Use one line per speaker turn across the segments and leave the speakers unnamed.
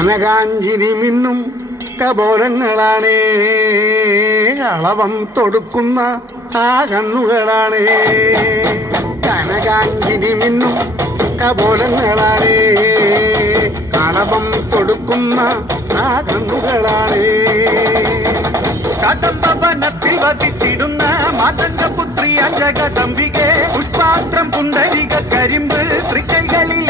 കനകാഞ്ചിരി മിന്നും കബോലങ്ങളാണേ അളവം തൊടുക്കുന്ന ആ കണ്ണുകളാണേ. കനകാഞ്ചിരി മിന്നും കബോലങ്ങളാണേ കളവം തൊടുക്കുന്ന ആ കണ്ണുകളാണേ.
കദംബവനത്തിൽ വസിച്ചിടുന്ന മാതംഗപുത്രി അജഗദംബികെ പുഷ്പാത്രം പുണ്ടരിക കരിമ്പ് തൃക്കൈകളിൽ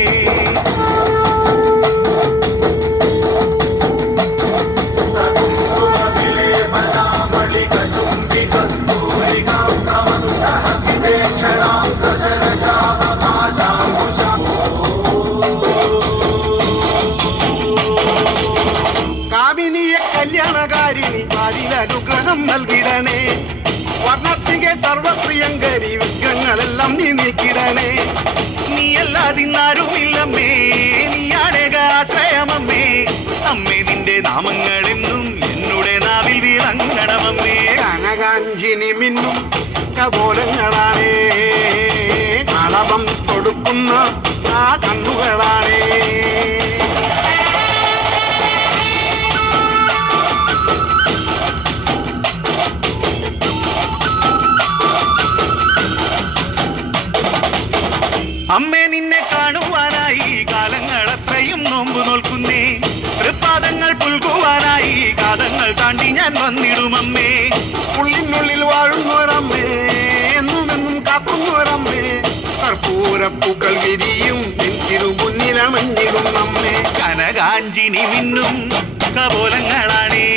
വാരിലനുഗ്രഹം നൽകിടണേ. വർണത്തികെ സർവപ്രിയങ്കരി വിഗ്രഹങ്ങളെല്ലാം നീ നീക്കിടണേ.
നീ അല്ലാതിന്നാരുമില്ലമ്മേ നീയാണേക ആശ്രയമമ്മേ. അമ്മേ നിന്റെ നാമങ്ങളെന്നും എന്നുടെ നാവിൽ വിളങ്ങണമമ്മേ.
കനകാഞ്ചിനി മിന്നും കപോലങ്ങളാണേ. എന്നുമെന്നും കാക്കുന്നൊരമ്മേ. കർപ്പൂരപ്പൂക്കൾ വിരിയും നിൻ നമ്മെ
കനകാഞ്ചിനി മിന്നും കപോലങ്ങളാണേ.